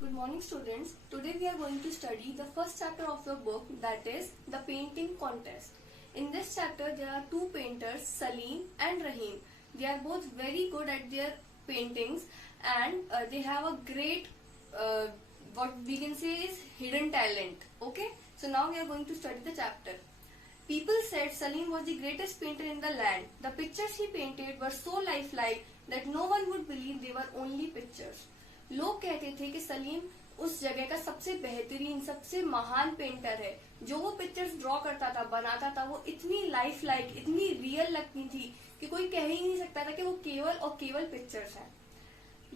Good morning, students. Today we are going to study the first chapter of your book, that is the painting contest. In this chapter there are two painters, Salim and Rahim. They are both very good at their paintings and they have a great what we can say is hidden talent. Okay, so now we are going to study the chapter. People said Salim was the greatest painter in the land. The pictures he painted were so lifelike that no one would believe they were only pictures. लोग कहते थे कि सलीम उस जगह का सबसे बेहतरीन, सबसे महान पेंटर है. जो वो पिक्चर्स ड्रॉ करता था, बनाता था, वो इतनी लाइफ लाइक, इतनी रियल लगती थी कि कोई कह ही नहीं सकता था कि वो केवल और केवल पिक्चर्स हैं.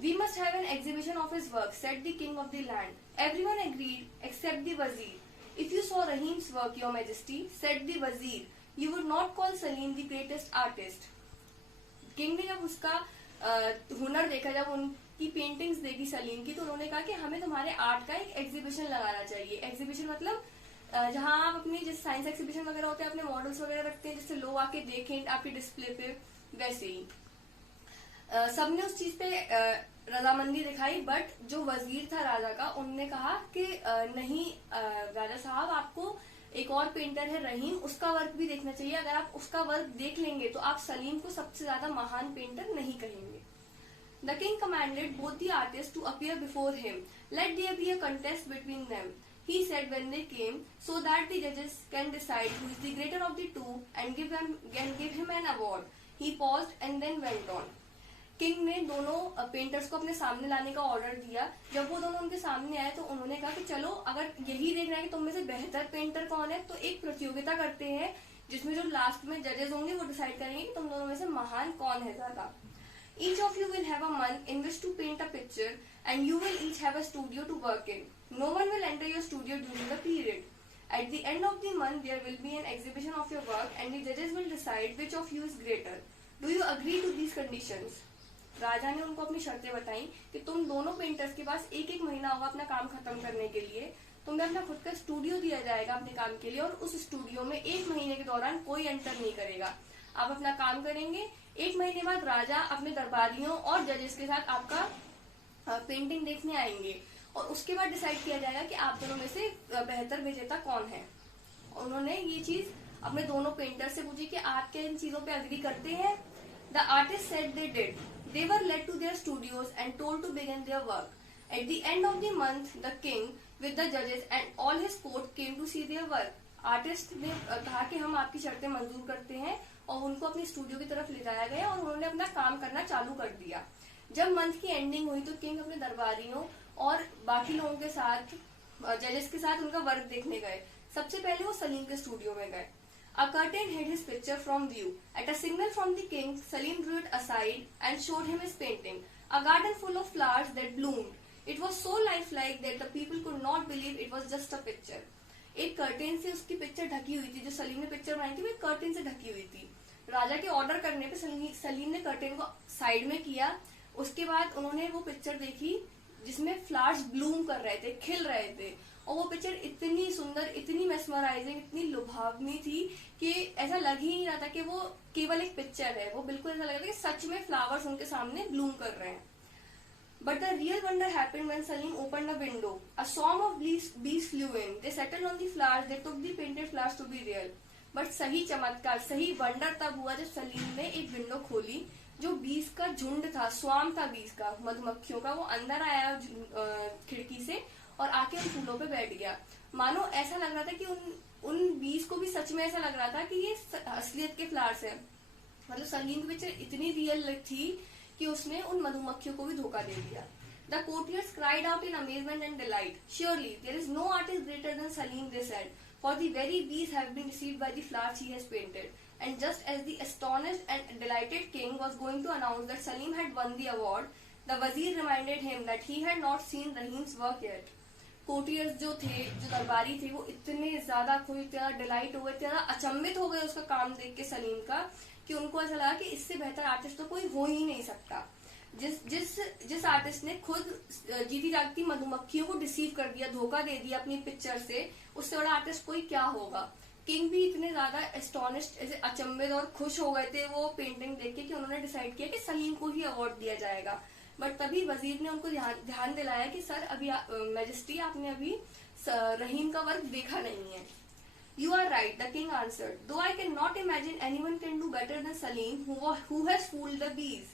We must have an exhibition of his work, said the king of the land. Everyone agreed except the wazir. If you saw Rahim's work, your majesty, said the wazir, you would not call Salim the greatest artist. King ने जब उसका हुनर देखा, जब उनकी paintings देखी सलीम की, तो उन्होंने कहा कि हमें तुम्हारे आर्ट का एक एग्जीबिशन लगाना चाहिए. एग्जीबिशन मतलब जहां आप अपनी जैसे साइंस एग्जीबिशन वगैरह होते हैं, अपने मॉडल्स वगैरह रखते हैं, जिससे लोग आके देखें आपके डिस्प्ले पे, वैसे ही सबने उस चीज पे रजामंदी दिखाई. बट जो वजीर था राजा का, उनने कहा कि नहीं राजा साहब, आपको एक और पेंटर है रहीम, उसका वर्क भी देखना चाहिए. अगर आप उसका वर्क देख लेंगे तो आप सलीम को सबसे ज्यादा महान पेंटर नहीं कहेंगे. The king commanded both the artists to appear before him. Let there be a contest between them, he said when they came, so that the judges can decide who is the greater of the two and give him an award. He paused and then went on. King ने दोनों painters को अपने सामने लाने का order दिया. जब वो दोनों उनके सामने आए तो उन्होंने कहा कि चलो, अगर यही देखना है कि तुम में से बेहतर पेंटर कौन है, तो एक प्रतियोगिता करते हैं जिसमें जो लास्ट में जजेस होंगे वो डिसाइड करेंगे कि तुम दोनों में से महान कौन है ज्यादा. Each of you will have a month in which to paint a picture and you will each have a studio to work in. No one will enter your studio during the period. At the end of the month there will be an exhibition of your work and the judges will decide which of you is greater. Do you agree to these conditions? राजा ने उनको अपनी शर्तें बताई कि तुम दोनों painters के पास एक एक महीना होगा अपना काम खत्म करने के लिए. तुम्हें अपना खुद का स्टूडियो दिया जाएगा अपने काम के लिए, और उस स्टूडियो में एक महीने के दौरान कोई एंटर नहीं करेगा. आप अपना काम करेंगे. एक महीने बाद राजा अपने दरबारियों और जजेस के साथ आपका पेंटिंग देखने आएंगे और उसके बाद डिसाइड किया जाएगा कि आप दोनों में से बेहतर विजेता कौन है. उन्होंने ये चीज अपने दोनों पेंटर से पूछी कि आप क्या इन चीजों पे अग्री करते हैं. The artist said they did. They were led to their studios and told to begin their work. At the end of the month, the king, with the judges and all his court, came to see their work. Artist ने कहा कि हम आपकी शर्तें मंजूर करते हैं, और उनको अपनी स्टूडियो की तरफ ले जाया गया और उन्होंने अपना काम करना चालू कर दिया. जब मंथ की एंडिंग हुई तो किंग अपने दरबारियों और बाकी लोगों के साथ, जजेस के साथ, उनका वर्क देखने गए. सबसे पहले वो सलीम के स्टूडियो में गए. A curtain hid his picture from view. At a signal from the king, Salim drew it aside and showed him his painting. A garden full of flowers that bloomed. It was so lifelike that the people could not believe it was just a picture. एक curtain से उसकी picture ढकी हुई थी. जो सलीम ने picture बनाई थी वो एक कर्टेन से ढकी हुई थी. राजा के ऑर्डर करने पे सलीम ने कर्टेन को साइड में किया. उसके बाद उन्होंने वो पिक्चर देखी जिसमें फ्लावर्स ब्लूम कर रहे थे, खिल रहे थे, और वो पिक्चर इतनी सुंदर, इतनी मेस्मराइजिंग, इतनी लुभावनी थी कि ऐसा लग ही नहीं रहा था कि वो केवल एक पिक्चर है. वो बिल्कुल ऐसा लग रहा था कि सच में फ्लावर्स उनके सामने ब्लूम कर रहे हैं. But the real wonder happened when Salim opened a window. A swarm of bees flew in. They settled on the flowers. They took the painted flowers to be real. But सही चमत्कार, सही wonder तब हुआ जब सलीम ने एक window खोली. जो बीस का झुंड था, स्वाम था बीस का, मधुमक्खियों का, वो अंदर आया खिड़की से और आके उन फूलों पे बैठ गया. मानो ऐसा लग रहा था कि उन बीस को भी सच में ऐसा लग रहा था कि ये असलियत के फ्लावर्स हैं. मतलब सलीम की पिक्चर इतनी रियल थी कि उसने उन मधुमक्खियों को भी धोखा दे दिया. The courtiers cried out in amazement and delight. Surely there is no artist greater than Salim, they said, for the very bees have been deceived by the flowers he has painted. And just as the astonished and delighted king was going to announce that Salim had won the award, the wazir reminded him that he had not seen Rahim's work yet. Courtiers जो थे, जो दरबारी थे, वो इतने ज्यादा खुश, इतना डिलाइट हो गए, इतना अचंभित हो गए उसका काम देख के सलीम का, कि उनको ऐसा लगा कि इससे बेहतर आर्टिस्ट तो कोई हो ही नहीं सकता. जिस आर्टिस्ट ने खुद जीती जागती मधुमक्खियों को डिसीव कर दिया, धोखा दे दिया अपनी पिक्चर से, उससे बड़ा आर्टिस्ट कोई क्या होगा. किंग भी इतने ज्यादा एस्टोनिश्ड, ऐसे अचंभित और खुश हो गए थे वो पेंटिंग देख के कि उन्होंने डिसाइड किया कि सलीम को ही अवार्ड दिया जाएगा. बट तभी वजीर ने उनको ध्यान दिलाया कि सर अभी मैजेस्टी आपने अभी रहीम का वर्क देखा नहीं है. You are right, the king answered. Though I cannot imagine anyone can do better than Salim, who has fooled the bees.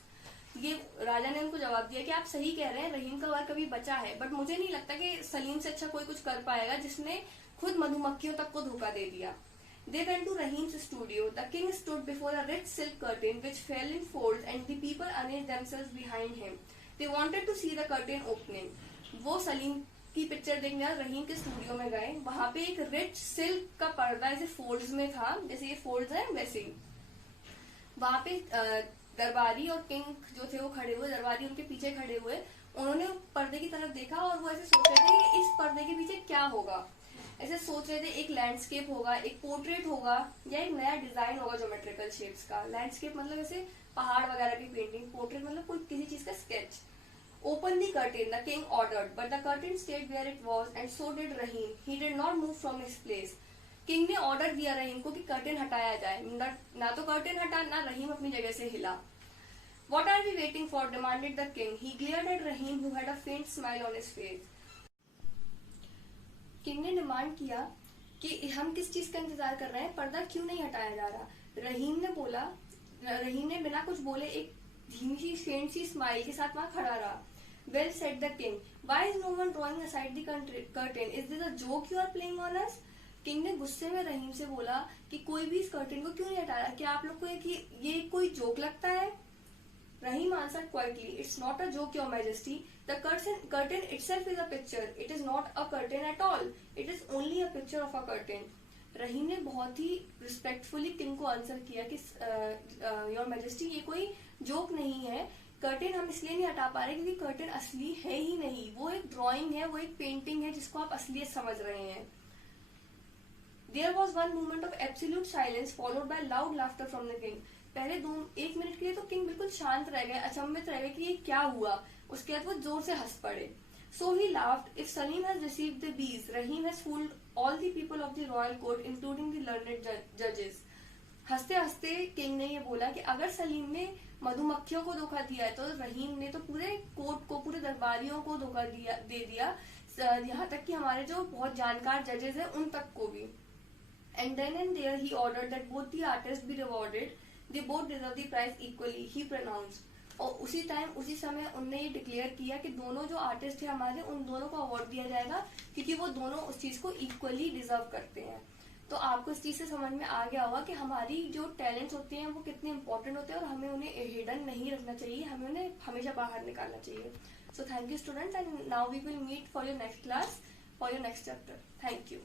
ये राजा ने उनको जवाब दिया कि आप सही कह रहे हैं, रहीम का वर्क अभी बचा है, बट मुझे नहीं लगता कि सलीम से अच्छा कोई कुछ कर पाएगा जिसने खुद मधुमक्खियों तक को धोखा दे दिया. They went to Rahim's studio. The king stood before a rich silk curtain which fell in folds, and the people arranged themselves behind him. They wanted to see the curtain opening. वो सलीम की picture देखने रहीम के studio में गए. वहां पे एक rich silk का पर्दा ऐसे फोल्ड्स में था, जैसे ये फोल्ड्स हैं वैसे ही. वहां पे दरबारी और किंग जो थे वो खड़े हुए, दरबारी उनके पीछे खड़े हुए. उन्होंने पर्दे की तरफ देखा और वो ऐसे सोच रहे थे कि इस पर्दे के पीछे क्या होगा. ऐसे सोच रहे थे एक लैंडस्केप होगा, एक पोर्ट्रेट होगा, या एक नया डिजाइन होगा ज्योमेट्रिकल शेप्स का. लैंडस्केप मतलब ऐसे पहाड़ वगैरह की पेंटिंग, पोर्ट्रेट मतलब कोई किसी चीज का sketch. Open the curtain, the king ordered, but the curtain stayed where it was, and so did Rahim. He did not move from his place. King ने ऑर्डर दिया रहीम को कि कर्टेन हटाया जाए. ना तो कर्टेन हटा, ना रहीम अपनी जगह से हिला. What are we waiting for? demanded the king. He glared at Rahim, who had a faint smile on his face. King ने डिमांड किया कि हम किस चीज का इंतजार कर रहे हैं, पर्दा क्यों नहीं हटाया जा रहा. रहीम ने बिना कुछ बोले एक धीमी सी फेंट सी स्माइल के साथ वहां खड़ा रहा. Well said the king. Why is no one drawing aside the curtain? Is this a joke you are playing on us? King ने गुस्से में रहीम से बोला कि कोई भी इस कर्टेन को क्यों नहीं हटा रहा, क्या आप लोग को ये कोई जोक लगता है. रहीम answered quietly, It's not a joke, your majesty. The curtain itself is a picture. It is not a curtain at all. It is only a picture of a curtain. रहीम ने बहुत ही रिस्पेक्टफुली किंग को answer किया कि your majesty ये कोई joke नहीं है. Curtain हम इसलिए नहीं हटा पा रहे क्योंकि कर्टेन असली है ही नहीं, वो एक ड्राइंग है, वो एक पेंटिंग है जिसको आप असलियत समझ रहे हैं. There was one moment of absolute silence followed by loud laughter from the king. पहले 1 मिनट के लिए तो किंग बिल्कुल शांत रह गए, अचंभित रह गए कि ये क्या हुआ. उसके बाद वो जोर से हंस पड़े. So he laughed. If Salim has received the bees, Rahim has fooled all the people of the royal court, including the learned judges. हंसते हंसते किंग ने ये बोला कि अगर सलीम ने मधुमक्खियों को धोखा दिया है तो रहीम ने तो पूरे कोर्ट को, पूरे दरबारियों को धोखा दे दिया, यहाँ तक कि हमारे जो बहुत जानकार जजेस हैं उन तक को भी. And then and there he ordered that both the artists be rewarded. They both deserve the prize equally, he pronounced. और उसी समय उनने ये डिक्लेयर किया कि दोनों जो आर्टिस्ट थे हमारे, उन दोनों को अवार्ड दिया जाएगा क्योंकि वो दोनों उस चीज को इक्वली डिजर्व करते हैं. तो आपको इस चीज से समझ में आ गया होगा कि हमारी जो टैलेंट्स होते हैं वो कितने इंपॉर्टेंट होते हैं और हमें उन्हें हिडन नहीं रखना चाहिए, हमें उन्हें हमेशा बाहर निकालना चाहिए. So thank you students, and now we will meet for your next class, for your next chapter. Thank you.